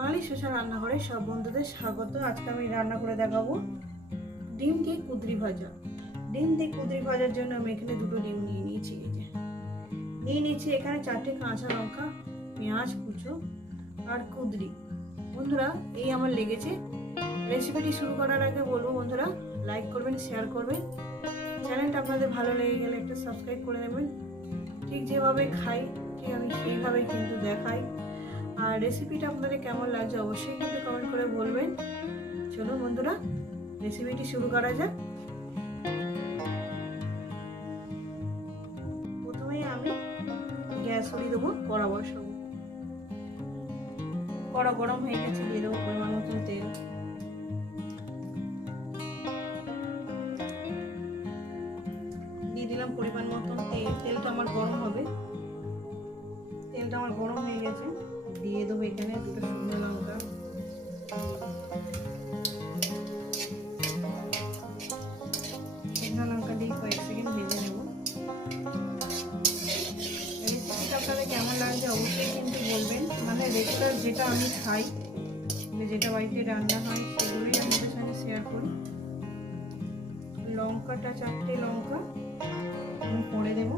বাঙালি special রান্নাঘরে সব বন্ধুদের স্বাগত। আজকে আমি রান্না করে দেখাবো ডিম দিয়ে কুদরি ভাজা। ডিম দিয়ে কুদরি ভাজার জন্য আমি এখানে দুটো ডিম নিয়ে নিয়েছি, এই যে। নিয়ে নিয়েছি এখানে চারটে কাঁচা লঙ্কা, পেঁয়াজ, কুচো আর কুদরি। বন্ধুরা, এই আমার লেগেছে। রেসিপিটি শুরু করার আগে বলব বন্ধুরা লাইক করবেন শেয়ার করবেন। চ্যানেলটা আপনাদের ভালো লেগে গেলে একটা সাবস্ক্রাইব করে নেবেন। ঠিক যেভাবে খাই, ঠিক আমি সেইভাবেই কিন্তু দেখাই। আর রেসিপিটা আপনাদের কেমন লাগছে অবশ্যই কিন্তু কমেন্ট করে বলবেন। চলো বন্ধুরা রেসিপিটি শুরু করা যাক। প্রথমে আমি গ্যাস সরিয়ে দেবো, কড়া বসাবো। কড়া গরম হয়ে গেছে, দিয়ে দেবো পরিমাণ মতন তেল। দিয়ে দিলাম পরিমাণ মতন তেল। তেলটা আমার গরম হবে। তেলটা আমার গরম হয়ে গেছে। দিয়ে দেবো এখানে দুটো শুকনো লঙ্কা। শুকনো লঙ্কা দিয়ে কয়েক সেকেন্ড ভেজে নেব। রেসিপিটা আপনাদের কেমন লাগছে অবশ্যই কিন্তু বলবেন। মানে রেগুলার যেটা আমি খাই মানে যেটা বাড়িতে রান্না হয়, সেগুলোই আপনাদের সঙ্গে শেয়ার করি। লঙ্কাটা, চারটে লঙ্কা আমি পরে দেবো।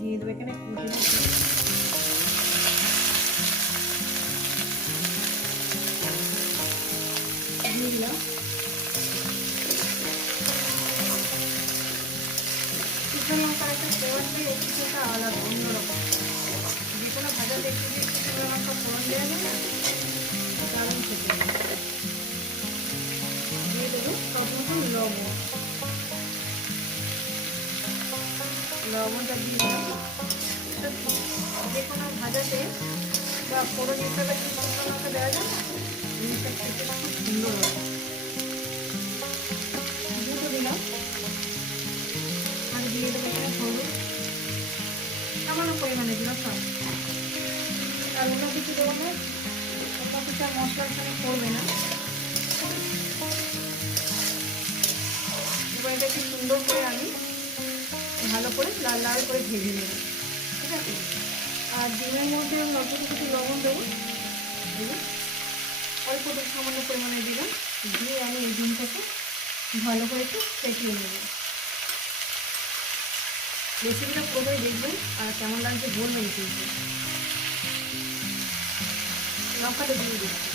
দিয়ে দেবো এখানে কুচি দিলাম শুকনো লঙ্কার একটা ফ্লেভারটাই এই কিছুটা আলাদা অন্যরকম যে কোনো ভাজা দেখতে যে শুকনো লঙ্কা ফোড়ন দেওয়া যায় না দারুণ খেতে দিয়ে দেবো সব লবণটা দিয়ে যে কোনো ভাজাতে বা ফোড়ন হিসাবে শুকনো লঙ্কা দেওয়া যায় না আর দিয়ে দেবো এখানে হলুদ পরিমাণে দিলাম আর অন্য কিছু দেবো না অন্য কিছু আর মশলা করবে না এবার এটাকে সুন্দর করে আমি ভালো করে লাল লাল করে ভেজে নেব ঠিক আছে আর ডিমের মধ্যে অল্প কিছু লবণ দেবো। অল্প একটু সামান্য পরিমাণে দিলাম। দিয়ে আমি এই ডিমটাকে ভালো করে একটু ফেটিয়ে নেব। রেসিপিটা পুরোটাই দেখবেন আর কেমন লাগছে বলবেন কিন্তু। লঙ্কাটা দিয়ে দিচ্ছি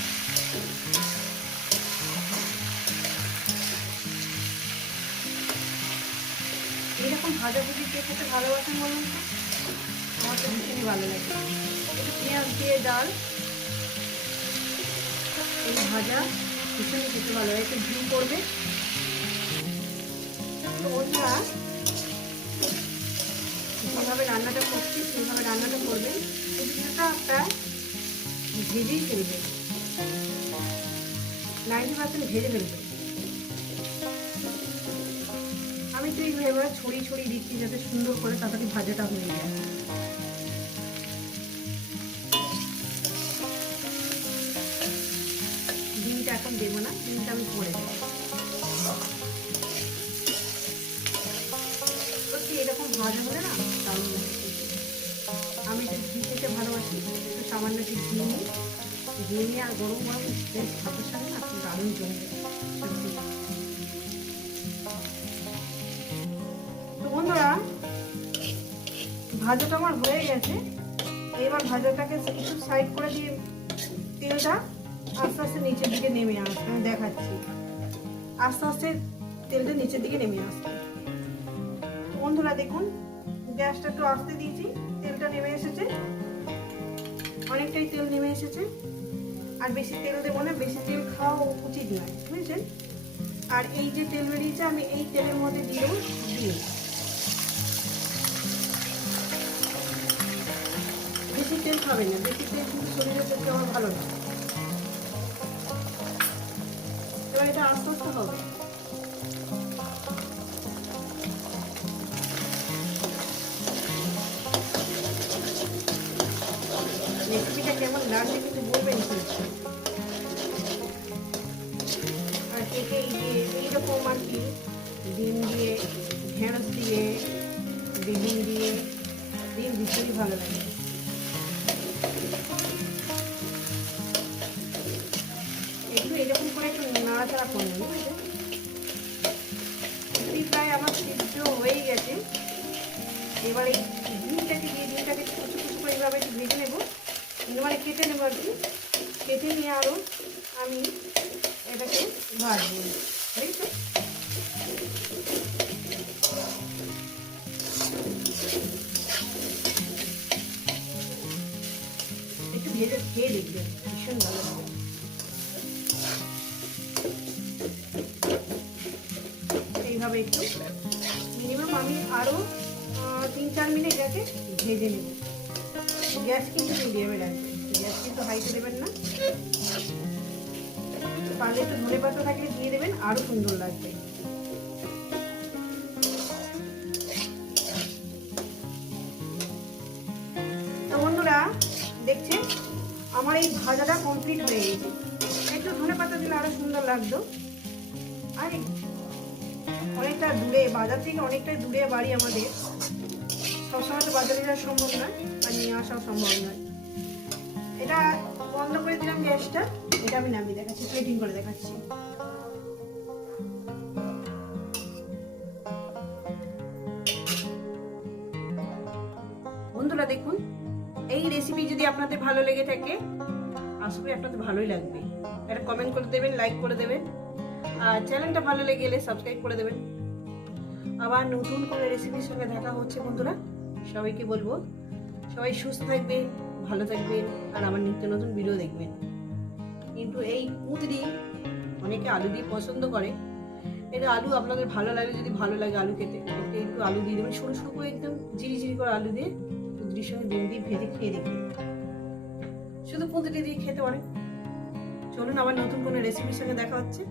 এইরকম ভাজা ভুজি কে খেতে ভালোবাসেন বলুন তো? আমার তো ভীষণই ভালো লাগে। পেঁয়াজ দিয়ে ডাল এই ভাজা ভীষণই খেতে ভালো লাগে, একটু ঘি করবে। ওটা যেভাবে রান্নাটা করছি সেইভাবে রান্নাটা করবেন পুদিনাটা প্রায় ভেজেই ফেলবে। নাইনটি পার্সেন্ট ভেজে ফেলবে। আমি তো এইভাবে ছড়িয়ে ছড়িয়ে দিচ্ছি যাতে সুন্দর করে তাড়াতাড়ি ভাজাটা হয়ে যায় ডিমটা এখন দেবো না ডিমটা আমি পরে দেবো। এরকম ভাজা হলে না দারুণ আমি একটু ঘি খেতে ভালোবাসি, একটু সামান্য একটু ঘি নিই ঘি নিয়ে আর গরম গরম ভাতের সাথে না দারুণ জমে যায়। তো বন্ধুরা, ভাজাটা আমার হয়ে গেছে। এবার ভাজাটাকে একটু সাইড করে দিয়ে তেলটা আস্তে আস্তে নিচের দিকে নেমে আসবে আমি দেখাচ্ছি। আস্তে আস্তে তেলটা নিচের দিকে নেমে আসবে বন্ধুরা, দেখুন, গ্যাসটা একটু আস্তে দিয়েছি, তেলটা নেমে এসেছে। অনেকটাই তেল নেমে এসেছে। আর বেশি তেল দেবো না, বেশি তেল খাওয়া উচিত নয়, বুঝেছেন? আর এই যে তেল বেরিয়েছে, আমি এই তেলের মধ্যে দিয়ে দেবো বেশি তেল খাবে না, বেশি তেল কিন্তু শরীরের পক্ষে আমার ভালো না। এটা আস্তে আস্তে হবে। রেসিপিটা কেমন লাগছে কিন্তু বলবেন কিন্তু আর কে কে এই যে, এইরকম আর কি, ডিম দিয়ে, ঢেঁড়স দিয়ে, বেগুন দিয়ে, ডিম ভীষণই ভালো লাগে। নাড়াচাড়া করে নেব প্রায় আমার সিদ্ধ হয়ে গেছে। এবার ডিমটাকে দিয়ে, ডিমটাকে কুচু কুচু করে এইভাবে একটু ভেজে নেব। এবারে কেটে নেব আর কি। কেটে নিয়ে আরও আমি এটাকে ভাজবো। বুঝছ? একটু ভেজে খেয়ে দেখবেন ভীষণ ভালো লাগে এইভাবে একটু। মিনিমাম আমি আরও তিন চার মিনিট এটাকে ভেজে নেব। গ্যাস কিন্তু মিডিয়ামে রাখবেন গ্যাস কিন্তু হাইতে দেবেন না। পারলে একটু ধনে পাতা থাকলে দিয়ে দেবেন আরও সুন্দর লাগবে। দেখছেন? আমার এই ভাজাটা কমপ্লিট হয়ে গেছে। একটু ধনে পাতা দিলে আরও সুন্দর লাগতো। আর অনেকটা দূরে, বাজার থেকে অনেকটাই দূরে বাড়ি আমাদের। সবসময় তো বাজারে যাওয়া সম্ভব নয় আর নিয়ে আসাও সম্ভব নয়। এটা বন্ধ করে দিলাম গ্যাসটা। এটা আমি নামিয়ে দেখাচ্ছি প্লেটিং করে দেখাচ্ছি। বন্ধুরা, দেখুন, এই রেসিপি যদি আপনাদের ভালো লেগে থাকে, আশা করি আপনাদের ভালোই লাগবে। একটা কমেন্ট করে দেবেন লাইক করে দেবেন। আর চ্যানেলটা ভালো লেগে গেলে সাবস্ক্রাইব করে দেবেন। আবার নতুন কোনো রেসিপির সঙ্গে দেখা হচ্ছে, বন্ধুরা, সবাইকে বলব, সবাই সুস্থ থাকবেন ভালো থাকবেন আর আমার নিত্য নতুন ভিডিও দেখবেন। কিন্তু এই কুঁদরি অনেকে আলু দিয়ে পছন্দ করে। এটা আলু আপনাদের ভালো লাগে, যদি ভালো লাগে আলু খেতে একটু আলু দিয়ে দেবেন। সরু সরু করে একদম ঝিরি করে আলু দিয়ে কুঁদরির সঙ্গে ডিম দিয়ে ভেজে খেয়ে দেখবেন। শুধু কুঁদরি দিয়ে খেতে পারেন। চলুন আবার নতুন কোনো রেসিপির সঙ্গে দেখা হচ্ছে।